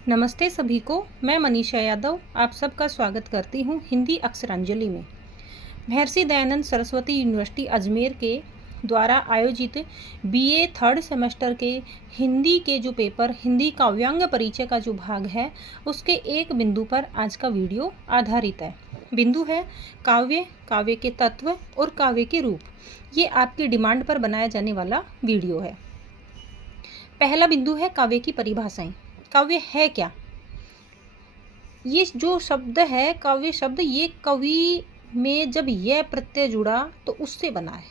नमस्ते सभी को। मैं मनीषा यादव आप सबका स्वागत करती हूँ हिंदी अक्षरांजलि में। महर्षि दयानंद सरस्वती यूनिवर्सिटी अजमेर के द्वारा आयोजित बीए थर्ड सेमेस्टर के हिंदी के जो पेपर हिंदी काव्यांग परिचय का जो भाग है उसके एक बिंदु पर आज का वीडियो आधारित है। बिंदु है काव्य, काव्य के तत्व और काव्य के रूप। ये आपकी डिमांड पर बनाया जाने वाला वीडियो है। पहला बिंदु है काव्य की परिभाषाएं। काव्य है क्या? ये जो शब्द है काव्य शब्द, ये कवि में जब यह प्रत्यय जुड़ा तो उससे बना है।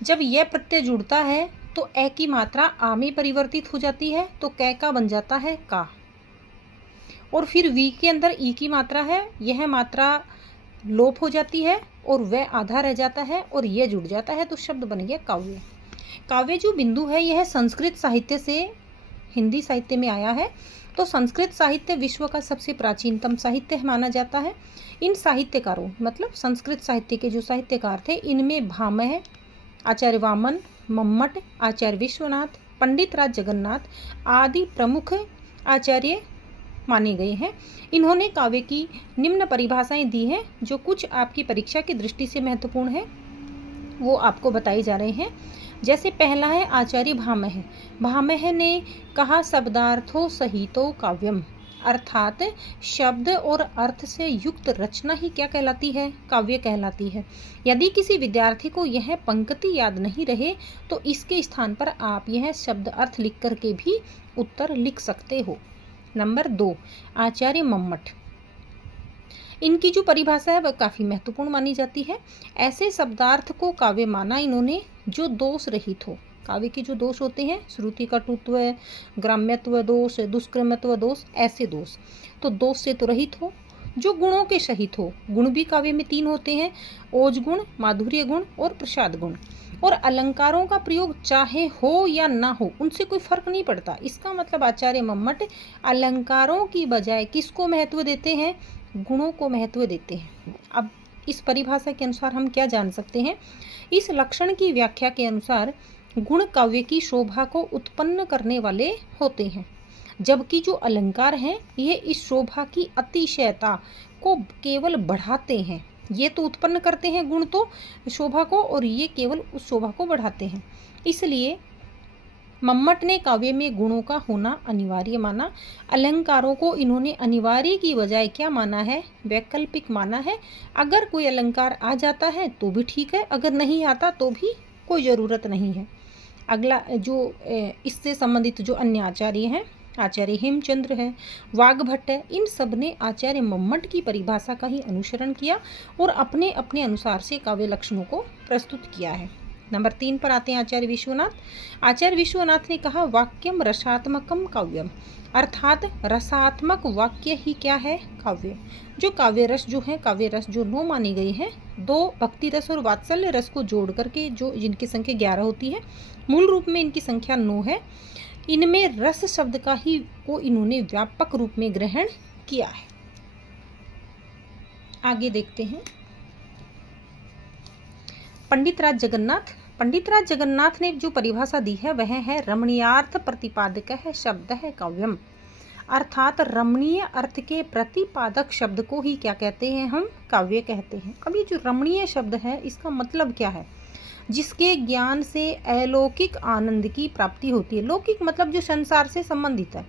जब यह प्रत्यय जुड़ता है तो ए की मात्रा आ में परिवर्तित हो जाती है तो कै का बन जाता है का, और फिर वी के अंदर ई की मात्रा है, यह मात्रा लोप हो जाती है और वह आधा रह जाता है और यह जुड़ जाता है तो शब्द बन गया काव्य। काव्य जो बिंदु है यह संस्कृत साहित्य से हिंदी साहित्य में आया है। तो संस्कृत साहित्य विश्व का सबसे प्राचीनतम साहित्य माना जाता है। इन साहित्यकारों मतलब संस्कृत साहित्य के जो साहित्यकार थे इनमें भामह, आचार्य वामन, मम्मट, आचार्य विश्वनाथ, पंडित राज जगन्नाथ आदि प्रमुख आचार्य माने गए हैं। इन्होंने काव्य की निम्न परिभाषाएं दी हैं जो कुछ आपकी परीक्षा की दृष्टि से महत्वपूर्ण है, वो आपको बताए जा रहे हैं। जैसे पहला है आचार्य भामह। भामह ने कहा शब्दार्थो सहितो काव्यम, अर्थात शब्द और अर्थ से युक्त रचना ही क्या कहलाती है? काव्य कहलाती है। यदि किसी विद्यार्थी को यह पंक्ति याद नहीं रहे तो इसके स्थान पर आप यह शब्द अर्थ लिख करके भी उत्तर लिख सकते हो। नंबर 2 आचार्य मम्मट। इनकी जो परिभाषा है वह काफ़ी महत्वपूर्ण मानी जाती है। ऐसे शब्दार्थ को काव्य माना इन्होंने जो दोष रहित हो। काव्य के जो दोष होते हैं श्रुति कटुत्व, ग्राम्यत्व दोष, दुष्क्रमत्व दोष, ऐसे दोष तो दोष से तो रहित हो, जो गुणों के सहित हो। गुण भी काव्य में 3 होते हैं, ओज गुण, माधुर्य गुण और प्रसाद गुण। और अलंकारों का प्रयोग चाहे हो या ना हो उनसे कोई फर्क नहीं पड़ता। इसका मतलब आचार्य मम्मट अलंकारों की बजाय किसको महत्व देते हैं? गुणों को महत्व देते हैं। अब इस परिभाषा के अनुसार हम क्या जान सकते हैं? इस लक्षण की व्याख्या के अनुसार गुण काव्य की शोभा को उत्पन्न करने वाले होते हैं, जबकि जो अलंकार हैं ये इस शोभा की अतिशयता को केवल बढ़ाते हैं। ये तो उत्पन्न करते हैं गुण तो शोभा को, और ये केवल उस शोभा को बढ़ाते हैं। इसलिए मम्मट ने काव्य में गुणों का होना अनिवार्य माना। अलंकारों को इन्होंने अनिवार्य की बजाय क्या माना है? वैकल्पिक माना है। अगर कोई अलंकार आ जाता है तो भी ठीक है, अगर नहीं आता तो भी कोई ज़रूरत नहीं है। अगला जो इससे संबंधित जो अन्य आचार्य हैं, आचार्य हेमचंद्र है, वाग्भट्ट है, इन सब ने आचार्य मम्मट की परिभाषा का ही अनुसरण किया और अपने अपने अनुसार से काव्य लक्षणों को प्रस्तुत किया है। नंबर 3 पर आते हैं आचार्य विश्वनाथ। आचार्य विश्वनाथ ने कहा वाक्यम रसात्मकम काव्यम, अर्थात रसात्मक वाक्य ही क्या है? काव्य। जो काव्य रस जो है, काव्य रस जो 9 माने गए हैं, 2 भक्ति रस और वात्सल्य रस को जोड़ करके जो जिनकी संख्या 11 होती है, मूल रूप में इनकी संख्या 9 है। इनमें रस शब्द का ही को इन्होंने व्यापक रूप में ग्रहण किया है। आगे देखते हैं पंडित राज जगन्नाथ। पंडित राज जगन्नाथ ने जो परिभाषा दी है वह है रमणीयार्थ प्रतिपादक है शब्द है काव्यम, अर्थात रमणीय अर्थ के प्रतिपादक शब्द को ही क्या कहते हैं? हम काव्य कहते हैं। अब ये जो रमणीय शब्द है इसका मतलब क्या है? जिसके ज्ञान से अलौकिक आनंद की प्राप्ति होती है। लौकिक मतलब जो संसार से संबंधित है।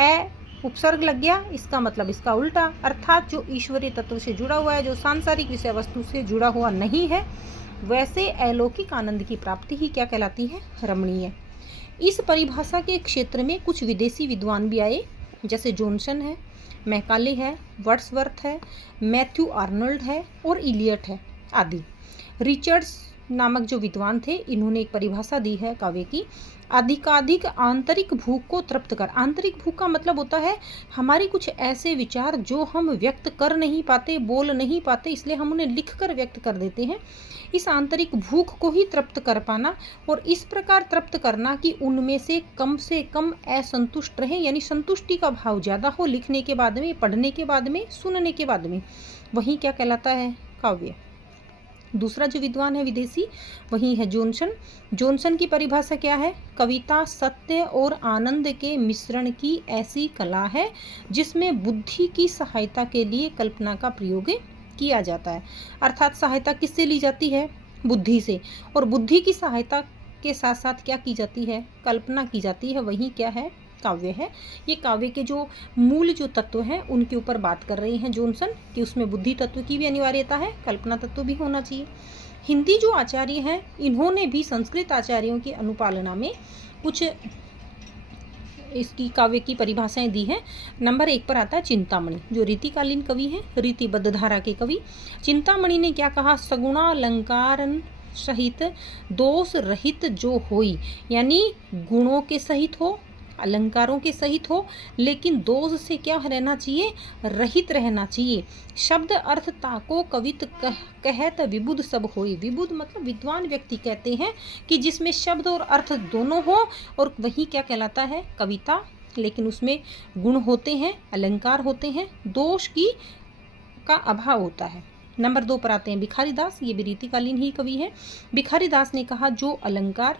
ए उपसर्ग लग गया, इसका मतलब इसका उल्टा, अर्थात जो ईश्वरीय तत्व से जुड़ा हुआ है, जो सांसारिक विषय वस्तु से जुड़ा हुआ नहीं है, वैसे अलौकिक आनंद की प्राप्ति ही क्या कहलाती है? रमणीय। इस परिभाषा के क्षेत्र में कुछ विदेशी विद्वान भी आए, जैसे जॉनसन है, मैकाले है, वर्ड्सवर्थ है, मैथ्यू आर्नल्ड है और इलियट है आदि। रिचर्ड्स नामक जो विद्वान थे इन्होंने एक परिभाषा दी है काव्य की, अधिकाधिक आंतरिक भूख को तृप्त कर। आंतरिक भूख का मतलब होता है हमारी कुछ ऐसे विचार जो हम व्यक्त कर नहीं पाते, बोल नहीं पाते, इसलिए हम उन्हें लिख कर व्यक्त कर देते हैं। इस आंतरिक भूख को ही तृप्त कर पाना, और इस प्रकार तृप्त करना कि उनमें से कम असंतुष्ट रहे, यानी संतुष्टि का भाव ज़्यादा हो लिखने के बाद में, पढ़ने के बाद में, सुनने के बाद में, वही क्या कहलाता है? काव्य। दूसरा जो विद्वान है विदेशी वही है जॉनसन। जॉनसन की परिभाषा क्या है? कविता सत्य और आनंद के मिश्रण की ऐसी कला है जिसमें बुद्धि की सहायता के लिए कल्पना का प्रयोग किया जाता है। अर्थात सहायता किससे ली जाती है? बुद्धि से। और बुद्धि की सहायता के साथ साथ क्या की जाती है? कल्पना की जाती है। वही क्या है? काव्य है। ये काव्य के जो मूल जो तत्व हैं उनके ऊपर बात कर रहे हैं जॉनसन कि उसमें बुद्धि तत्व की भी अनिवार्यता है, कल्पना तत्व भी होना चाहिए। हिंदी जो आचार्य हैं इन्होंने भी संस्कृत आचार्यों की अनुपालना में कुछ इसकी काव्य की परिभाषाएं दी हैं। नंबर 1 पर आता है चिंतामणि, जो रीतिकालीन कवि हैं, रीतिबद्ध धारा के कवि। चिंतामणि ने क्या कहा? सगुणालंकारन सहित दोष रहित जो होई, यानी गुणों के सहित हो, अलंकारों के सहित हो, लेकिन दोष से क्या रहना चाहिए? रहित रहना चाहिए। शब्द अर्थ ताको कवित कहत विबुध सब होई। विबुध मतलब विद्वान व्यक्ति कहते हैं कि जिसमें शब्द और अर्थ दोनों हो, और वही क्या कहलाता है? कविता। लेकिन उसमें गुण होते हैं, अलंकार होते हैं, दोष का अभाव होता है। नंबर 2 पर आते हैं भिखारी दास, ये भी रीतिकालीन ही कवि है। भिखारी दास ने कहा जो अलंकार,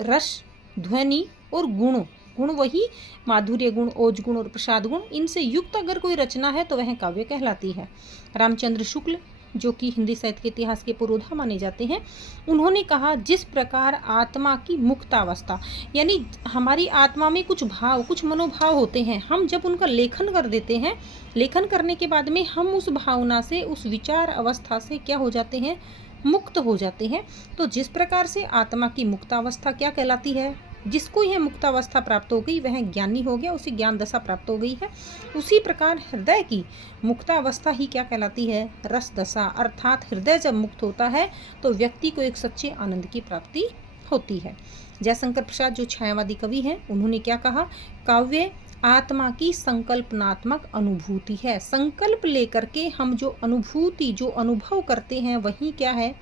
रस, ध्वनि और गुण वही माधुर्य गुण, ओज गुण और प्रसाद गुण, इनसे युक्त अगर कोई रचना है तो वह काव्य कहलाती है। रामचंद्र शुक्ल, जो कि हिंदी साहित्य के इतिहास के पुरोधा माने जाते हैं, उन्होंने कहा जिस प्रकार आत्मा की मुक्तावस्था, यानी हमारी आत्मा में कुछ भाव, कुछ मनोभाव होते हैं, हम जब उनका लेखन कर देते हैं, लेखन करने के बाद में हम उस भावना से, उस विचार अवस्था से क्या हो जाते हैं? मुक्त हो जाते हैं। तो जिस प्रकार से आत्मा की मुक्तावस्था क्या कहलाती है? जिसको यह मुक्तावस्था प्राप्त हो गई वह ज्ञानी हो गया, उसे ज्ञान दशा प्राप्त हो गई है। उसी प्रकार हृदय की मुक्तावस्था ही क्या कहलाती है? रस दशा। अर्थात हृदय जब मुक्त होता है तो व्यक्ति को एक सच्चे आनंद की प्राप्ति होती है। जयशंकर प्रसाद, जो छायावादी कवि हैं, उन्होंने क्या कहा? काव्य आत्मा की संकल्पनात्मक अनुभूति है। संकल्प लेकर के हम जो अनुभूति, जो अनुभव करते हैं, वही क्या है?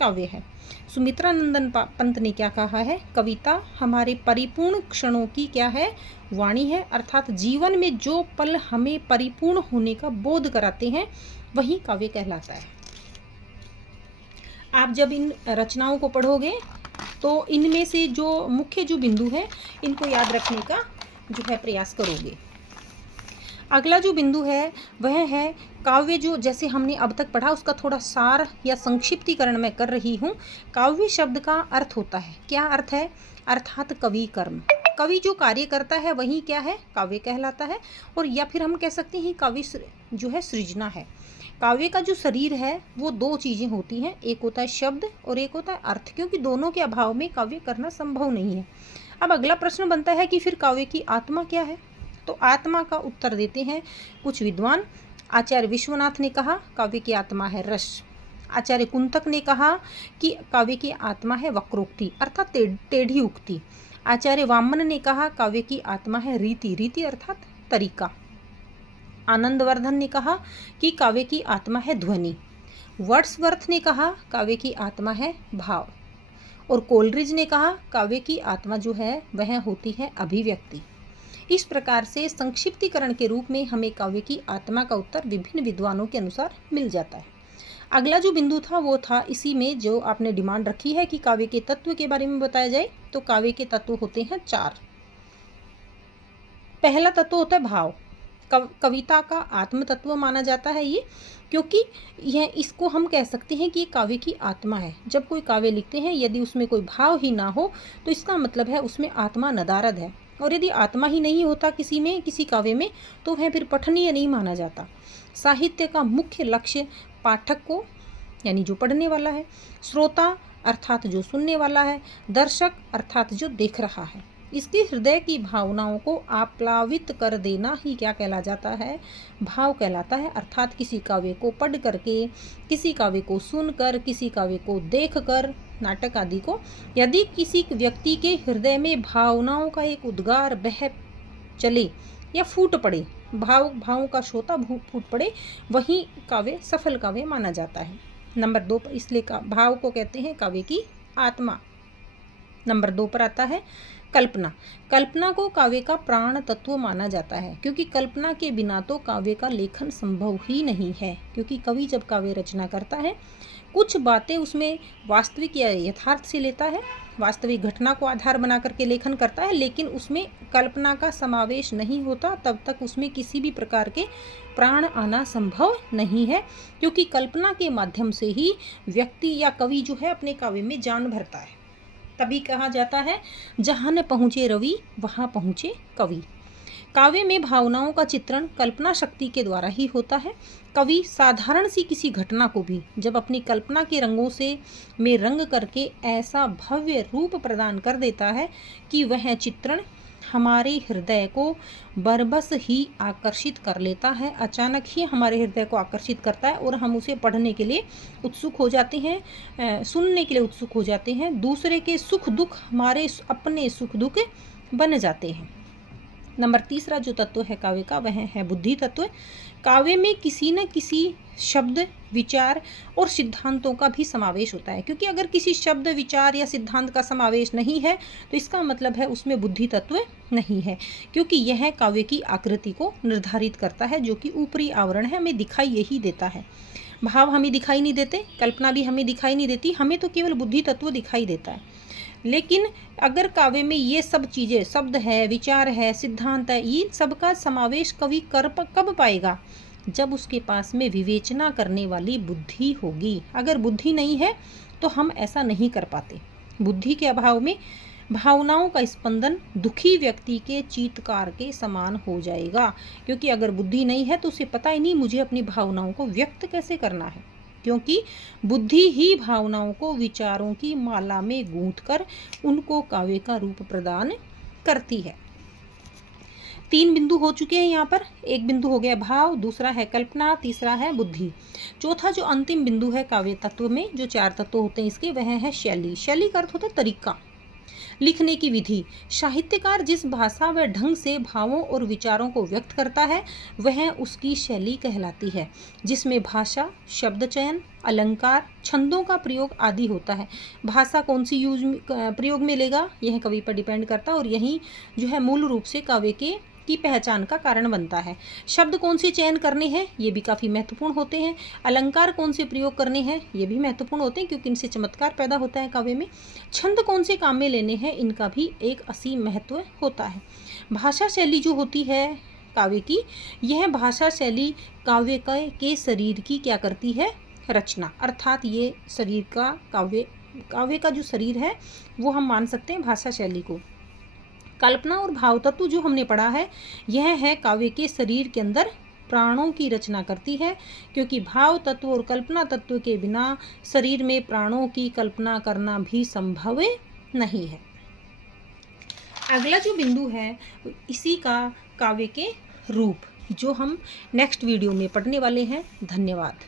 काव्य है। सुमित्रा नंदन पंत ने क्या कहा है? कविता हमारे परिपूर्ण क्षणों की क्या है? वाणी है। अर्थात जीवन में जो पल हमें परिपूर्ण होने का बोध कराते हैं वही काव्य कहलाता है। आप जब इन रचनाओं को पढ़ोगे तो इनमें से जो मुख्य जो बिंदु है इनको याद रखने का जो है प्रयास करोगे। अगला जो बिंदु है वह है काव्य, जो जैसे हमने अब तक पढ़ा उसका थोड़ा सार या संक्षिप्तीकरण मैं कर रही हूँ। काव्य शब्द का अर्थ होता है, क्या अर्थ है? अर्थात कवि कर्म। कवि जो कार्य करता है वही क्या है? काव्य कहलाता है। और या फिर हम कह सकते हैं काव्य जो है सृजना है। काव्य का जो शरीर है वो 2 चीज़ें होती हैं, एक होता है शब्द और एक होता है अर्थ, क्योंकि दोनों के अभाव में काव्य करना संभव नहीं है। अब अगला प्रश्न बनता है कि फिर काव्य की आत्मा क्या है? तो आत्मा का उत्तर देते हैं कुछ विद्वान। आचार्य विश्वनाथ ने कहा काव्य की आत्मा है रस। आचार्य कुंतक ने कहा कि काव्य की आत्मा है वक्रोक्ति, अर्थात टेढ़ी उक्ति। आचार्य वामन ने कहा काव्य की आत्मा है रीति, रीति अर्थात तरीका। आनंदवर्धन ने कहा कि काव्य की आत्मा है ध्वनि। वर्ड्सवर्थ ने कहा काव्य की आत्मा है भाव। और कोलरिज ने कहा काव्य की आत्मा जो है वह होती है अभिव्यक्ति। इस प्रकार से संक्षिप्तीकरण के रूप में हमें काव्य की आत्मा का उत्तर विभिन्न विद्वानों के अनुसार मिल जाता है। अगला जो बिंदु था वो था इसी में जो आपने डिमांड रखी है कि काव्य के तत्व के बारे में बताया जाए, तो काव्य के तत्व होते हैं 4। पहला तत्व होता है भाव। कविता का आत्म तत्व माना जाता है ये, क्योंकि यह इसको हम कह सकते हैं कि ये काव्य की आत्मा है। जब कोई काव्य लिखते हैं यदि उसमें कोई भाव ही ना हो तो इसका मतलब है उसमें आत्मा नदारद है। और यदि आत्मा ही नहीं होता किसी काव्य में तो वह फिर पठनीय नहीं माना जाता। साहित्य का मुख्य लक्ष्य पाठक को, यानी जो पढ़ने वाला है, श्रोता अर्थात जो सुनने वाला है, दर्शक अर्थात जो देख रहा है, इसके हृदय की भावनाओं को आप्लावित कर देना ही क्या कहला जाता है? भाव कहलाता है। अर्थात किसी काव्य को पढ़ करके, किसी काव्य को सुनकर, किसी काव्य को देखकर, नाटक आदि को, यदि किसी व्यक्ति के हृदय में भावनाओं का एक उद्गार बह चले या फूट पड़े, भावों का श्रोता फूट पड़े, वही काव्य सफल काव्य माना जाता है। नंबर 2 पर इसलिए भाव को कहते हैं काव्य की आत्मा। नंबर 2 पर आता है कल्पना। कल्पना को काव्य का प्राण तत्व माना जाता है, क्योंकि कल्पना के बिना तो काव्य का लेखन संभव ही नहीं है। क्योंकि कवि जब काव्य रचना करता है, कुछ बातें उसमें वास्तविक या यथार्थ से लेता है, वास्तविक घटना को आधार बना करके लेखन करता है, लेकिन उसमें कल्पना का समावेश नहीं होता, तब तक उसमें किसी भी प्रकार के प्राण आना संभव नहीं है। क्योंकि कल्पना के माध्यम से ही व्यक्ति या कवि जो है अपने काव्य में जान भरता है। तभी कहा जाता है, जहाँ न पहुँचे रवि वहाँ पहुँचे कवि। काव्य में भावनाओं का चित्रण कल्पना शक्ति के द्वारा ही होता है। कवि साधारण सी किसी घटना को भी जब अपनी कल्पना के रंगों से में रंग करके ऐसा भव्य रूप प्रदान कर देता है कि वह चित्रण हमारे हृदय को बरबस ही आकर्षित कर लेता है, अचानक ही हमारे हृदय को आकर्षित करता है और हम उसे पढ़ने के लिए उत्सुक हो जाते हैं, सुनने के लिए उत्सुक हो जाते हैं। दूसरे के सुख दुख हमारे अपने सुख दुख बन जाते हैं। नंबर तीसरा जो तत्व है काव्य का, वह है बुद्धि तत्व। काव्य में किसी न किसी शब्द, विचार और सिद्धांतों का भी समावेश होता है। क्योंकि अगर किसी शब्द, विचार या सिद्धांत का समावेश नहीं है तो इसका मतलब है उसमें बुद्धि तत्व नहीं है। क्योंकि यह काव्य की आकृति को निर्धारित करता है, जो कि ऊपरी आवरण है, हमें दिखाई यही देता है। भाव हमें दिखाई नहीं देते, कल्पना भी हमें दिखाई नहीं देती, हमें तो केवल बुद्धि तत्व दिखाई देता है। लेकिन अगर काव्य में ये सब चीज़ें, शब्द है, विचार है, सिद्धांत है, इन सब का समावेश कवि कब पाएगा? जब उसके पास में विवेचना करने वाली बुद्धि होगी। अगर बुद्धि नहीं है तो हम ऐसा नहीं कर पाते। बुद्धि के अभाव में भावनाओं का स्पंदन दुखी व्यक्ति के चीत्कार के समान हो जाएगा। क्योंकि अगर बुद्धि नहीं है तो उसे पता ही नहीं मुझे अपनी भावनाओं को व्यक्त कैसे करना है। क्योंकि बुद्धि ही भावनाओं को विचारों की माला में गूंथकर उनको काव्य का रूप प्रदान करती है। 3 बिंदु हो चुके हैं यहाँ पर। एक बिंदु हो गया भाव, दूसरा है कल्पना, तीसरा है बुद्धि। चौथा जो अंतिम बिंदु है काव्य तत्व में, जो 4 तत्व होते हैं इसके, वह है शैली। शैली का अर्थ होता है तरीका, लिखने की विधि। साहित्यकार जिस भाषा व ढंग से भावों और विचारों को व्यक्त करता है वह उसकी शैली कहलाती है, जिसमें भाषा, शब्द चयन, अलंकार, छंदों का प्रयोग आदि होता है। भाषा कौन सी प्रयोग में लेगा यह कवि पर डिपेंड करता है, और यही जो है मूल रूप से काव्य की पहचान का कारण बनता है। शब्द कौन से चयन करने हैं ये भी काफ़ी महत्वपूर्ण होते हैं। अलंकार कौन से प्रयोग करने हैं ये भी महत्वपूर्ण होते हैं, क्योंकि इनसे चमत्कार पैदा होता है काव्य में। छंद कौन से काम में लेने हैं, इनका भी एक असीम महत्व होता है। भाषा शैली जो होती है काव्य की, यह भाषा शैली काव्य के शरीर की क्या करती है, रचना। अर्थात ये शरीर का काव्य का जो शरीर है वो हम मान सकते हैं भाषा शैली को। कल्पना और भाव तत्व जो हमने पढ़ा है, यह है काव्य के शरीर के अंदर प्राणों की रचना करती है। क्योंकि भाव तत्व और कल्पना तत्व के बिना शरीर में प्राणों की कल्पना करना भी संभव नहीं है। अगला जो बिंदु है इसी का काव्य के रूप, जो हम नेक्स्ट वीडियो में पढ़ने वाले हैं। धन्यवाद।